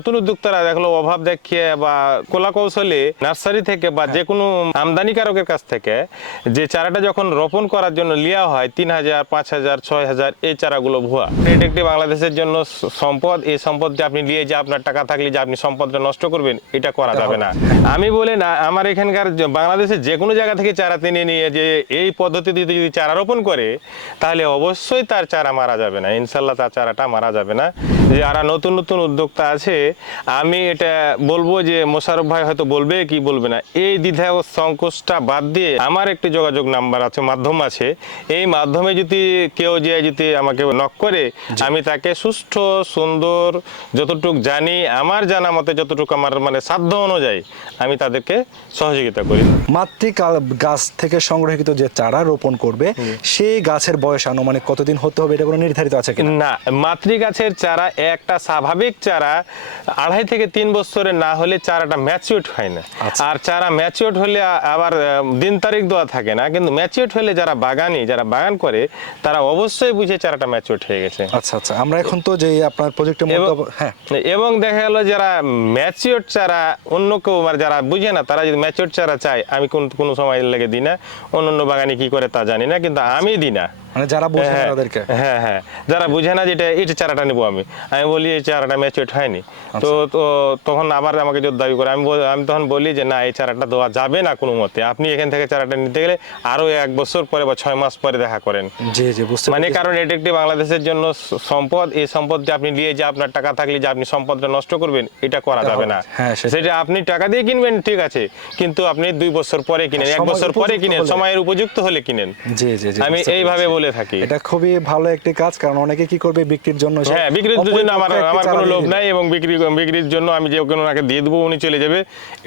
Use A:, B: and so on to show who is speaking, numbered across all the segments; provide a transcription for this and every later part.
A: নতুন উদ্যোক্তারা দেখল অভাব দেখিয়ে বা কলা কৌশলে নার্সারি থেকে বা যে কোনো আমদানিকারকের কাছ থেকে যে চারাটা যখন রোপণ করার জন্য লিয়া হয় তিন হাজার পাঁচ হাজার ছয় হাজার এই চারাগুলো ভুয়া। এটা একটি বাংলাদেশের জন্য সম্পদ। এই সম্পদ যে আপনি নিয়ে যে আপনার টাকা থাকলে যে আপনি সম্পদটা নষ্ট করবেন এটা করা যাবে না। আমি বলি না আমার এখানকার বাংলাদেশের যে কোনো জায়গা থেকে চারা কিনে নিয়ে যে এই পদ্ধতিতে যদি চারা রোপণ করে তাহলে অবশ্যই তার চারা মারা যাবে না। ইনশাল্লাহ তার চারাটা মারা যাবে না। যারা নতুন নতুন উদ্যোক্তা আছে আমি এটা বলব যে মোশারফ ভাই হয়তো বলবে কি বলবে না। এই দ্বিধা ও সংকোচটা বাদ দিয়ে আমার একটি যোগাযোগ নাম্বার আছে মাধ্যম আছে। এই মাধ্যমে যদি কেউ যে যদি আমাকে নক করে আমি তাকে সুষ্ঠ সুন্দর যতটুক জানি আমার জানা মতে যতটুকু আমার মানে সাধ্য অনুযায়ী আমি তাদেরকে সহযোগিতা করি।
B: মাতৃকাল গাছ থেকে সংগ্রহিত যে চারা রোপণ করবে সেই গাছের বয়স আনুমানিক কতদিন হতে হবে এটা কোনো নির্ধারিত আছে কিনা?
A: না মাতৃ গাছের চারা একটা স্বাভাবিক চারা আড়াই থেকে তিন বছরের না হলে চারাটা ম্যাচিউর হয় না।
B: আচ্ছা।
A: আর চারা ম্যাচিউর হলে আবার দিন তারিখ দেওয়া থাকে না কিন্তু ম্যাচিউর হলে যারা বাগানি যারা বাগান করে তারা অবশ্যই বুঝে চারাটা ম্যাচিউর হয়ে গেছে।
B: আচ্ছা আচ্ছা আমরা এখন তো যে আপনার প্রজেক্টের হ্যাঁ।
A: এবং দেখা গেল যারা ম্যাচিওর চারা অন্য কেউ মানে যারা বুঝে না তারা যদি ম্যাচিওর চারা চায় আমি কোন কোনো সময় লেগে দিই না অন্য অন্য বাগানে কি করে তা জানি না কিন্তু আমি দিই না।
B: মানে যারা বোঝে না
A: হ্যাঁ,
B: তাদেরকে।
A: হ্যাঁ হ্যাঁ। যারা বুঝে না যেটা এই চারাটা নেব আমি। আমি বলি এই চারাটা ম্যাচিওর হয়নি। তো তো তখন আবার আমাকে দাবি করে আমি আমি তখন বলি যে না এই চারাটা দেওয়া যাবে না কোনো মতে। আপনি এখান থেকে চারাটা নিতে গেলে আরও এক বছর পরে বা ছয় মাস পরে দেখা করেন।
B: জি জি বুঝতে
A: মানে কারণ এটা একটি বাংলাদেশের জন্য সম্পদ। এই সম্পদ যে আপনি নিয়ে যে আপনার টাকা থাকলে যে আপনি সম্পদটা নষ্ট করবেন এটা করা যাবে না।
B: হ্যাঁ,
A: সেটা আপনি টাকা দিয়ে কিনবেন ঠিক আছে। কিন্তু আপনি দুই বছর পরে কিনেন এক বছর পরে কিনেন সময়ের উপযুক্ত হলে কিনেন।
B: জি জি
A: আমি এইভাবে
B: পেরেছি।
A: বলে থাকি।
B: এটা খুবই ভালো একটি কাজ কারণ অনেকে কি করবে বিক্রির জন্য
A: হ্যাঁ বিক্রির জন্য আমার আমার কোনো লোভ নাই এবং বিক্রি বিক্রির জন্য আমি যে কোনো ওনাকে দিয়ে দেবো উনি চলে যাবে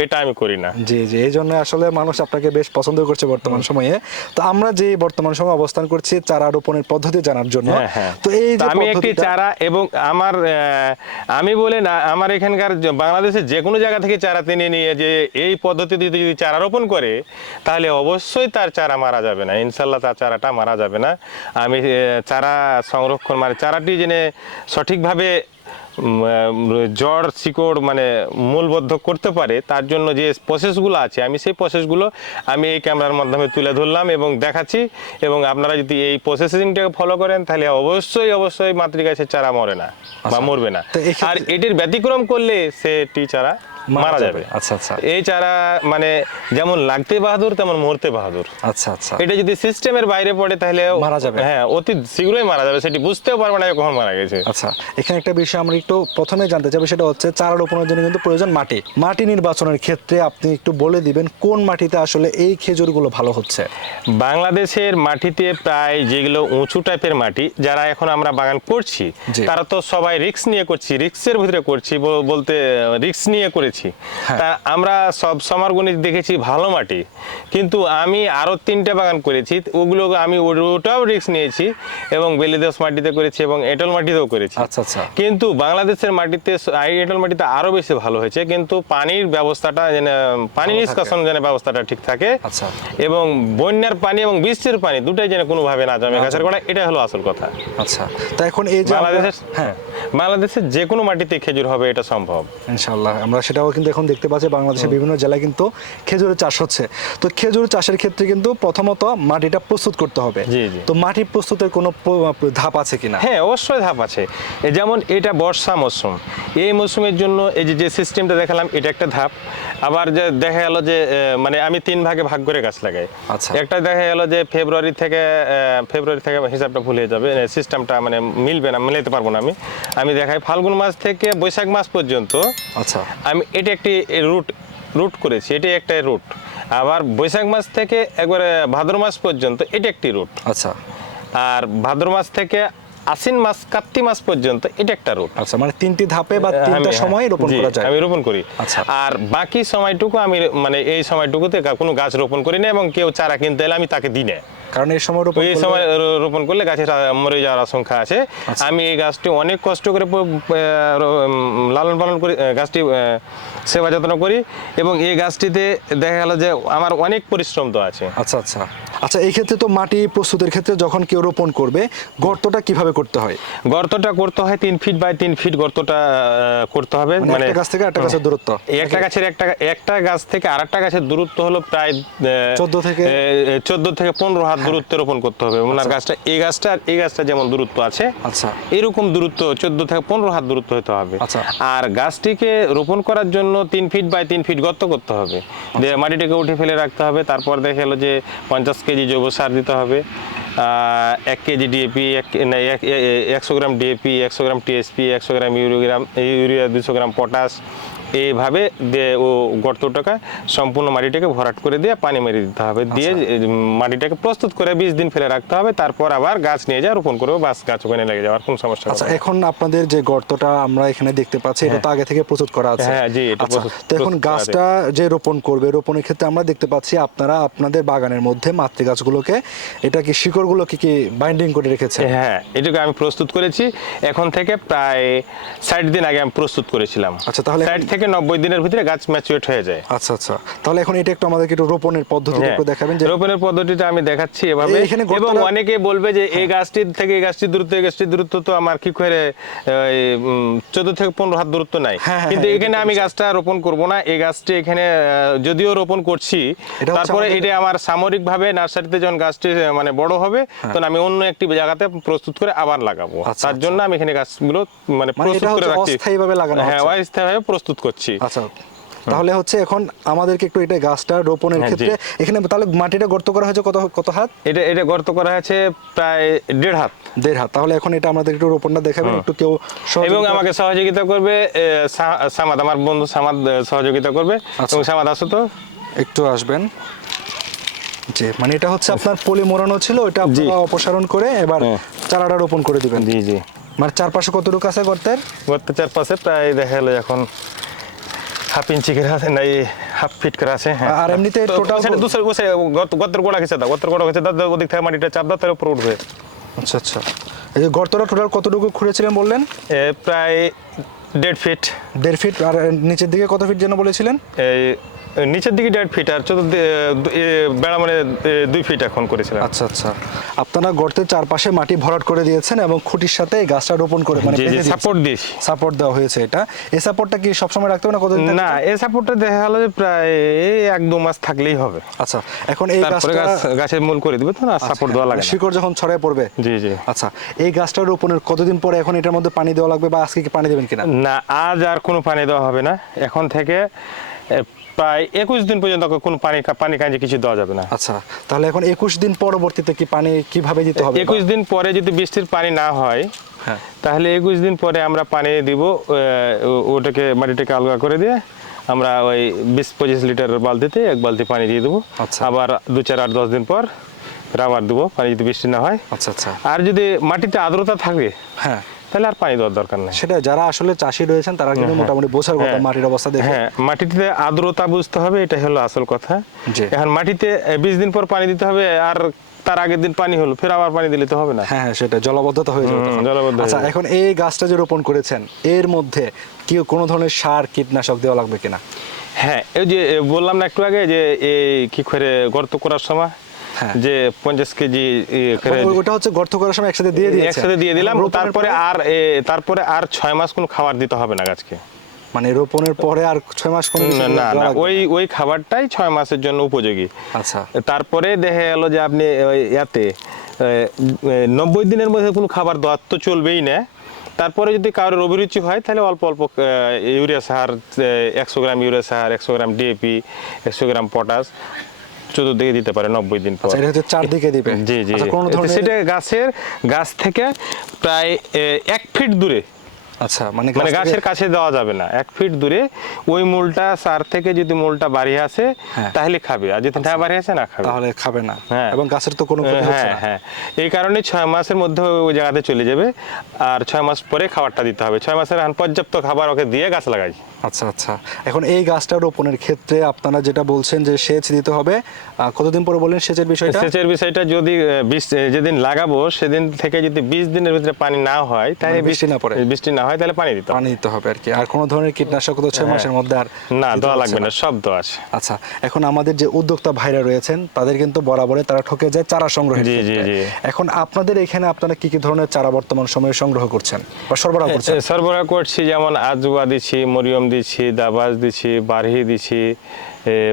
A: এটা আমি করি না।
B: জি জি এই জন্য আসলে মানুষ আপনাকে বেশ পছন্দ করছে বর্তমান সময়ে। তো আমরা যে বর্তমান সময়ে অবস্থান করছি চারা রোপণের পদ্ধতি জানার জন্য।
A: হ্যাঁ, হ্যাঁ।
B: তো এই যে
A: আমি একটি চারা এবং আমার আমি বলে না আমার এখানকার বাংলাদেশের যে কোনো জায়গা থেকে চারা কিনে নিয়ে যে এই পদ্ধতিতে যদি চারা রোপণ করে তাহলে অবশ্যই তার চারা মারা যাবে না। ইনশাল্লাহ তার চারাটা মারা যাবে না। আমি চারা সংরক্ষণ মানে চারাটি জেনে সঠিকভাবে জড় শিকড় মানে মূলবদ্ধ করতে পারে তার জন্য যে প্রসেসগুলো আছে আমি সেই প্রসেসগুলো আমি এই ক্যামেরার মাধ্যমে তুলে ধরলাম এবং দেখাচ্ছি এবং আপনারা যদি এই প্রসেসিংটাকে ফলো করেন তাহলে অবশ্যই অবশ্যই মাতৃগাছের চারা মরে না বা
B: আচ্ছা।
A: মরবে না আর এটির ব্যতিক্রম করলে সেটি চারা মারা যাবে।
B: আচ্ছা আচ্ছা।
A: এই চারা মানে যেমন লাগতে বাহাদুর তেমন মরতে বাহাদুর।
B: আচ্ছা আচ্ছা।
A: এটা যদি সিস্টেমের বাইরে পড়ে তাহলে
B: মারা যাবে।
A: হ্যাঁ অতি শীঘ্রই মারা যাবে। সেটি বুঝতেও পারবে না কখন মারা গেছে।
B: আচ্ছা এখানে একটা বিষয় আমরা একটু প্রথমে জানতে চাইব সেটা হচ্ছে চারা রোপণের জন্য কিন্তু প্রয়োজন মাটি। মাটি নির্বাচনের ক্ষেত্রে আপনি একটু বলে দিবেন কোন মাটিতে আসলে এই খেজুরগুলো ভালো হচ্ছে?
A: বাংলাদেশের মাটিতে প্রায় যেগুলো উঁচু টাইপের মাটি যারা এখন আমরা বাগান করছি তারা তো সবাই রিক্স নিয়ে করছি রিক্সের ভিতরে করছি বলতে রিক্স নিয়ে করেছি।
B: হ্যাঁ।
A: তা আমরা সব সমারগুনি দেখেছি ভালো মাটি কিন্তু আমি আরও তিনটা বাগান করেছি ওগুলো আমি ওটাও রিক্স নিয়েছি এবং বেলিদাস মাটিতে করেছি এবং এঁটল মাটিতেও করেছি।
B: আচ্ছা আচ্ছা।
A: কিন্তু বাংলাদেশের মাটিতে এঁটেল মাটিতে আরও বেশি ভালো হয়েছে কিন্তু পানির ব্যবস্থাটা যেন পানি নিষ্কাশন যেন ব্যবস্থাটা ঠিক থাকে
B: আচ্ছা।
A: এবং বন্যার পানি এবং বৃষ্টির পানি দুটাই যেন কোনোভাবে না জমে গাছের গোড়া এটা হলো আসল কথা।
B: আচ্ছা। তা এখন এই যে
A: বাংলাদেশের
B: হ্যাঁ।
A: বাংলাদেশের যে কোনো মাটিতে খেজুর হবে এটা সম্ভব।
B: ইনশাল্লাহ আমরা সেটাও কিন্তু এখন দেখতে পাচ্ছি বাংলাদেশের বিভিন্ন জেলায় কিন্তু খেজুরের চাষ হচ্ছে। তো খেজুর চাষের ক্ষেত্রে কিন্তু প্রথমত মাটিটা প্রস্তুত করতে হবে।
A: জি, জি।
B: তো মাটি প্রস্তুতের কোনো ধাপ আছে কিনা?
A: হ্যাঁ অবশ্যই ধাপ আছে। যেমন এটা বর্ষা মৌসুম। এই মৌসুমের জন্য এই যে যে সিস্টেমটা দেখালাম এটা একটা ধাপ। আবার যে দেখা গেল যে মানে আমি তিন ভাগে ভাগ করে গাছ লাগাই।
B: আচ্ছা।
A: একটা দেখা গেল যে ফেব্রুয়ারি থেকে ফেব্রুয়ারি থেকে হিসাবটা ভুলে যাবে। সিস্টেমটা মানে মিলবে না মিলাতে পারব না আমি। আমি দেখাই ফাল্গুন মাস থেকে বৈশাখ মাস পর্যন্ত
B: আচ্ছা।
A: আমি এটা একটি রুট রুট করেছি এটি একটা রুট। আবার বৈশাখ মাস থেকে একবারে ভাদ্র মাস পর্যন্ত এটা একটি রুট।
B: আচ্ছা।
A: আর ভাদ্র মাস থেকে আশ্বিন মাস কার্তিক মাস পর্যন্ত এটা একটা রুট।
B: আচ্ছা মানে তিনটি ধাপে বা তিনটা সময় রোপণ করা যায়।
A: আমি রোপণ করি।
B: আচ্ছা।
A: আর বাকি সময়টুকু আমি মানে এই সময়টুকুতে কোনো গাছ রোপণ করি না এবং কেউ চারা কিনতে এলে আমি তাকে দিই না।
B: কারণ এই সময় রোপণ এই
A: সময় রোপণ করলে গাছের মরে যাওয়ার আশঙ্কা আছে।
B: আচ্ছা।
A: আমি এই গাছটি অনেক কষ্ট করে লালন পালন করি গাছটি সেবা যত্ন করি এবং এই গাছটিতে দেখা গেল যে আমার অনেক পরিশ্রম তো আছে।
B: আচ্ছা আচ্ছা। আচ্ছা এই ক্ষেত্রে তো মাটি প্রস্তুতের ক্ষেত্রে যখন কেউ রোপণ করবে গর্তটা কীভাবে করতে হয়?
A: গর্তটা করতে হয় তিন ফিট বাই তিন ফিট গর্তটা করতে হবে।
B: মানে একটা গাছ থেকে আরেকটা গাছের দূরত্ব?
A: একটা গাছের একটা একটা গাছ থেকে আরেকটা গাছের দূরত্ব হলো প্রায়
B: 14 থেকে-
A: চোদ্দ থেকে পনেরো হাত দূরত্বে রোপণ করতে হবে। ওনার গাছটা এই গাছটা আর এই গাছটা যেমন দূরত্ব আছে
B: আচ্ছা।
A: এরকম দূরত্ব চোদ্দ থেকে পনেরো হাত দূরত্ব হতে হবে।
B: আচ্ছা।
A: আর গাছটিকে রোপণ করার জন্য তিন ফিট বাই তিন ফিট গর্ত করতে হবে। দিয়ে মাটিটাকে উঠে ফেলে রাখতে হবে তারপর দেখে এলো যে পঞ্চাশ কেজি জৈব সার দিতে হবে। এক কেজি ডিএপি একশো গ্রাম ডিএপি, একশো গ্রাম টিএসপি, একশো গ্রাম ইউরিগ্রাম, ইউরিয়া দুশো গ্রাম পটাশ এইভাবে ও গর্তটাকে সম্পূর্ণ মাটিটাকে ভরাট করে দিয়ে পানি মেরে দিতে হবে। দিয়ে মাটিটাকে প্রস্তুত করে বিশ দিন ফেলে রাখতে হবে তারপর আবার গাছ নিয়ে যা রোপণ করব বাস গাছ ওখানে লেগে যাওয়ার কোনো সমস্যা
B: আচ্ছা এখন আপনাদের যে গর্তটা আমরা এখানে দেখতে পাচ্ছি এটা তো আগে থেকে প্রস্তুত করা আছে।
A: হ্যাঁ, জি, এটা
B: আচ্ছা
A: প্রস্তুত-
B: তো এখন গাছটা যে রোপণ করবে রোপণের ক্ষেত্রে আমরা দেখতে পাচ্ছি আপনারা আপনাদের বাগানের মধ্যে মাতৃ গাছগুলোকে এটা কি শিকড়গুলোকে কি বাইন্ডিং করে রেখেছে?
A: হ্যাঁ এটাকে আমি প্রস্তুত করেছি। এখন থেকে প্রায় ষাট দিন আগে আমি প্রস্তুত করেছিলাম।
B: আচ্ছা, তাহলে
A: ষাট থেকে নব্বই দিনের ভিতরে গাছ ম্যাচুরেট হয়ে যায়।
B: আচ্ছা আচ্ছা। তাহলে এখন এটা একটু আমাদেরকে একটু রোপণের পদ্ধতি
A: হ্যাঁ,
B: একটু দেখাবেন যে
A: রোপণের পদ্ধতিটা আমি দেখাচ্ছি এভাবে। এবং অনেকে বলবে যে এই গাছটির থেকে এই গাছটির দূরত্ব এই গাছটির দূরত্ব তো আমার কি করে চোদ্দ থেকে পনেরো হাত দূরত্ব নাই।
B: হ্যাঁ, হ্যাঁ,
A: কিন্তু
B: হ্যাঁ,
A: এখানে আমি গাছটা রোপণ করব না। এই গাছটি এখানে যদিও রোপণ করছি তারপরে এটা আমার সামরিক ভাবে নার্সারিতে যখন গাছটি মানে বড় হবে তখন আমি অন্য একটি জায়গাতে প্রস্তুত করে আবার লাগাবো।
B: হ্যাঁ। আচ্ছা,
A: তার জন্য আমি এখানে গাছগুলো মানে
B: মানে
A: প্রস্তুত করে রাখছি। হ্যাঁ
B: হচ্ছে।
A: অস্থায়ীভাবে প্রস্তুত করছি।
B: আচ্ছা। তাহলে হচ্ছে এখন আমাদেরকে একটু এটা গাছটা রোপণের
A: হ্যাঁ,
B: ক্ষেত্রে এখানে তাহলে মাটিটা গর্ত করা হয়েছে কত কত হাত?
A: এটা এটা গর্ত করা আছে প্রায় দেড় হাত।
B: দেড় হাত। তাহলে এখন এটা আমাদের একটু রোপণটা দেখাবেন একটু কেউ
A: এবং আমাকে সহযোগিতা করবে সামাদ আমার বন্ধু সামাদ সহযোগিতা করবে।
B: আচ্ছা।
A: এবং সামাদ আসো তো।
B: একটু আসবেন। জি মানে এটা হচ্ছে আপনার পলি মোড়ানো ছিল ওটা আপনারা অপসারণ করে এবার
A: হ্যাঁ।
B: চারাটা রোপণ করে দিবেন।
A: জি জি।
B: মানে চারপাশে কতটুকু আছে গর্তের?
A: গর্তের চারপাশে প্রায় দেখা গেলো এখন হাফ ইঞ্চি করে আছে না হাফ ফিট করে আছে হ্যাঁ।
B: আর এমনিতে টোটাল
A: সেটা দুশো বসে গর্তের গোড়া গেছে দা গত্তর গোড়া গেছে দা ওদিক থেকে মাটিটা চাপ দা তার উপর উঠবে।
B: আচ্ছা আচ্ছা। এই যে গর্তটা টোটাল কতটুকু খুঁড়েছিলেন বললেন?
A: প্রায় দেড় ফিট।
B: দেড় ফিট আর নিচের দিকে কত ফিট যেন বলেছিলেন?
A: এই নিচের দিকে দেড় ফিট আর চতুর্দিকে বেড়া মানে দুই ফিট এখন করেছিলাম।
B: আচ্ছা আচ্ছা। আপনারা গর্তের চারপাশে মাটি ভরাট করে দিয়েছেন এবং খুঁটির সাথে এই গাছটা রোপণ করে মানে
A: সাপোর্ট দিয়েছি।
B: সাপোর্ট দেওয়া হয়েছে এটা। এই সাপোর্টটা কি সবসময় রাখতে হবে না কতদিন
A: না এই সাপোর্টটা দেখা গেলো যে প্রায় এক দু মাস থাকলেই হবে।
B: আচ্ছা এখন এই গাছটা
A: গাছের মূল করে দিবে তো না সাপোর্ট দেওয়া লাগে
B: শিকড় যখন ছড়ায় পড়বে?
A: জি জি।
B: আচ্ছা এই গাছটা রোপণের কতদিন পরে এখন এটার মধ্যে পানি দেওয়া লাগবে বা আজকে কি পানি দেবেন কিনা?
A: না আজ আর কোনো পানি দেওয়া হবে না। এখন থেকে প্রায় একুশ দিন পর্যন্ত কোনো পানি পানি কাজে কিছু দেওয়া যাবে না।
B: আচ্ছা তাহলে এখন একুশ দিন পরবর্তীতে কি পানি কীভাবে দিতে হবে?
A: একুশ দিন পরে যদি বৃষ্টির পানি না হয়
B: হ্যাঁ।
A: তাহলে একুশ দিন পরে আমরা পানি দিব ওটাকে মাটিটাকে আলগা করে দিয়ে আমরা ওই বিশ পঁচিশ লিটারের বালতিতে এক বালতি পানি দিয়ে দেবো।
B: আচ্ছা।
A: আবার দু চার আট দশ দিন পর আবার দেবো পানি যদি বৃষ্টি না হয়।
B: আচ্ছা আচ্ছা।
A: আর যদি মাটিতে আর্দ্রতা থাকে
B: হ্যাঁ।
A: তাহলে আর পানি দেওয়ার দরকার নেই।
B: সেটা যারা আসলে চাষি রয়েছেন তারা কিন্তু মোটামুটি বোঝার কথা
A: হ্যাঁ।
B: মাটির অবস্থা দেখে।
A: হ্যাঁ মাটিতে আর্দ্রতা বুঝতে হবে এটা হলো আসল কথা। এখন মাটিতে বিশ দিন পর পানি দিতে হবে আর তার আগের দিন পানি হলো ফের আবার পানি দিলে তো হবে না।
B: হ্যাঁ হ্যাঁ সেটা জলবদ্ধতা হয়ে যাবে
A: হয়ে
B: আচ্ছা এখন এই গাছটা যে রোপণ করেছেন এর মধ্যে কি কোনো ধরনের সার কীটনাশক দেওয়া লাগবে কিনা?
A: হ্যাঁ এই যে বললাম না একটু আগে যে এই কি করে গর্ত করার সময়?
B: হ্যাঁ।
A: যে পঞ্চাশ কেজি
B: ওটা হচ্ছে গর্ত করার সময় একসাথে দিয়ে দিয়েছে।
A: একসাথে দিয়ে দিলাম তারপরে আর তারপরে আর ছয় মাস কোনো খাবার দিতে হবে না গাছকে।
B: মানে রোপণের পরে আর ছয় মাস কোনো
A: না না ওই ওই খাবারটাই ছয় মাসের জন্য উপযোগী।
B: আচ্ছা।
A: তারপরে দেখা গেল যে আপনি ওই ইয়াতে নব্বই দিনের মধ্যে কোনো খাবার দেওয়ার তো চলবেই না। তারপরে যদি কারোর অভিরুচি হয় তাহলে অল্প অল্প ইউরিয়া সার একশো গ্রাম ইউরিয়া সার একশো গ্রাম ডিএপি একশো গ্রাম পটাশ চতুর্দিকে দিতে পারে নব্বই দিন পর।
B: আচ্ছা এটা হচ্ছে চারদিকে দিবে।
A: জি জি
B: আচ্ছা কোনো ধরনের
A: সেটা গাছের গাছ থেকে প্রায় এক ফিট দূরে।
B: আচ্ছা মানে
A: মানে গাছের কাছে দেওয়া যাবে না। এক ফিট দূরে ওই মূলটা সার থেকে যদি মূলটা বাড়িয়ে আসে
B: হ্যাঁ।
A: তাহলে খাবে। আর যদি না বাড়িয়ে আসে না খাবে।
B: তাহলে খাবে না।
A: হ্যাঁ।
B: এবং গাছের তো কোনো
A: হ্যাঁ হ্যাঁ। এই কারণে ছয় মাসের মধ্যে ওই জায়গাতে চলে যাবে। আর ছয় মাস পরে খাবারটা দিতে হবে। ছয় মাসের পর্যাপ্ত খাবার ওকে দিয়ে গাছ লাগাই।
B: আচ্ছা আচ্ছা। এখন এই গাছটা রোপণের ক্ষেত্রে আপনারা যেটা বলছেন যে সেচ দিতে হবে কতদিন পরে বললেন সেচের বিষয়টা?
A: সেচের বিষয়টা যদি যেদিন লাগাবো সেদিন থেকে যদি বিশ দিনের ভিতরে পানি না হয় তাহলে
B: মানে বৃষ্টি না পড়ে?
A: বৃষ্টি না হয় তাহলে পানি দিতে
B: পানি দিতে হবে আর কি। আর কোনো ধরনের কীটনাশক তো ছয় মাসের মধ্যে আর
A: না দেওয়া লাগবে না সব দেওয়া আছে।
B: আচ্ছা এখন আমাদের যে উদ্যোক্তা ভাইরা রয়েছেন তাদের কিন্তু বরাবরে তারা ঠকে যায় চারা সংগ্রহের
A: জি, জি, জি।
B: এখন আপনাদের এখানে আপনারা কি কি ধরনের চারা বর্তমান সময়ে সংগ্রহ করছেন বা সরবরাহ করছেন?
A: সরবরাহ করছি যেমন আজুয়া দিছি মরিয়ম দিছি দাবাজ দিছি বারহি দিছি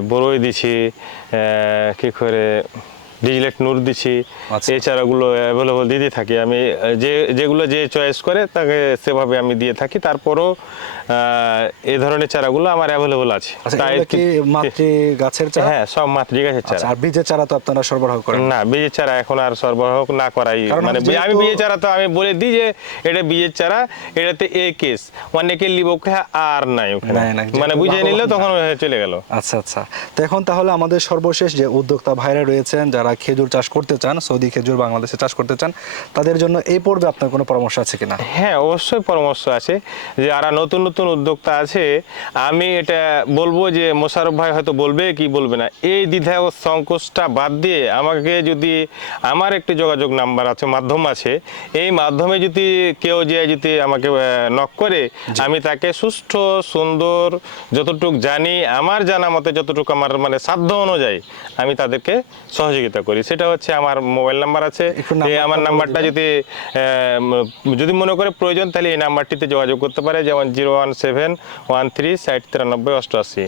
A: বরই দিছি কি করে ডিজলেট নূর দিছি
B: আচ্ছা।
A: এই চারাগুলো অ্যাভেলেবল দিতে থাকি। আমি যে যেগুলো যে চয়েস করে তাকে সেভাবে আমি দিয়ে থাকি। তারপরও এই ধরনের চারাগুলো আমার অ্যাভেলেবল আছে।
B: আচ্ছা
A: তাই
B: কি মাতৃ গাছের চারা?
A: হ্যাঁ সব মাতৃ গাছের
B: আচ্ছা
A: চারা
B: আর বীজের চারা তো আপনারা সরবরাহ করেন?
A: না বীজের চারা এখন আর সরবরাহ না করাই। মানে আমি বীজের চারা তো আমি বলে দিই যে এটা বীজের চারা এটাতে এ কেস অনেকে লিব আর নাই ওখানে। মানে বুঝে নিলে তখন চলে গেল।
B: আচ্ছা আচ্ছা। তো এখন তাহলে আমাদের সর্বশেষ যে উদ্যোক্তা ভাইরা রয়েছেন যারা খেজুর চাষ করতে চান সৌদি খেজুর বাংলাদেশে চাষ করতে চান তাদের জন্য এই পর্বে আপনার কোনো পরামর্শ আছে কিনা?
A: হ্যাঁ অবশ্যই পরামর্শ আছে। যে যারা নতুন নতুন উদ্যোক্তা আছে আমি এটা বলব যে মোশারফ ভাই হয়তো বলবে কি বলবে না। এই দ্বিধা ও সংকোচটা বাদ দিয়ে আমাকে যদি আমার একটি যোগাযোগ নাম্বার আছে মাধ্যম আছে এই মাধ্যমে যদি কেউ যে যদি আমাকে নক করে আমি তাকে সুষ্ঠ সুন্দর যতটুক জানি আমার জানা মতে যতটুকু আমার মানে সাধ্য অনুযায়ী আমি তাদেরকে সহযোগিতা করি। সেটা হচ্ছে আমার মোবাইল নাম্বার আছে। এই আমার নাম্বারটা যদি যদি মনে করে প্রয়োজন তাহলে এই নাম্বারটিতে যোগাযোগ করতে পারে যেমন zero one seven one three site তিরানব্বই অষ্টআশি।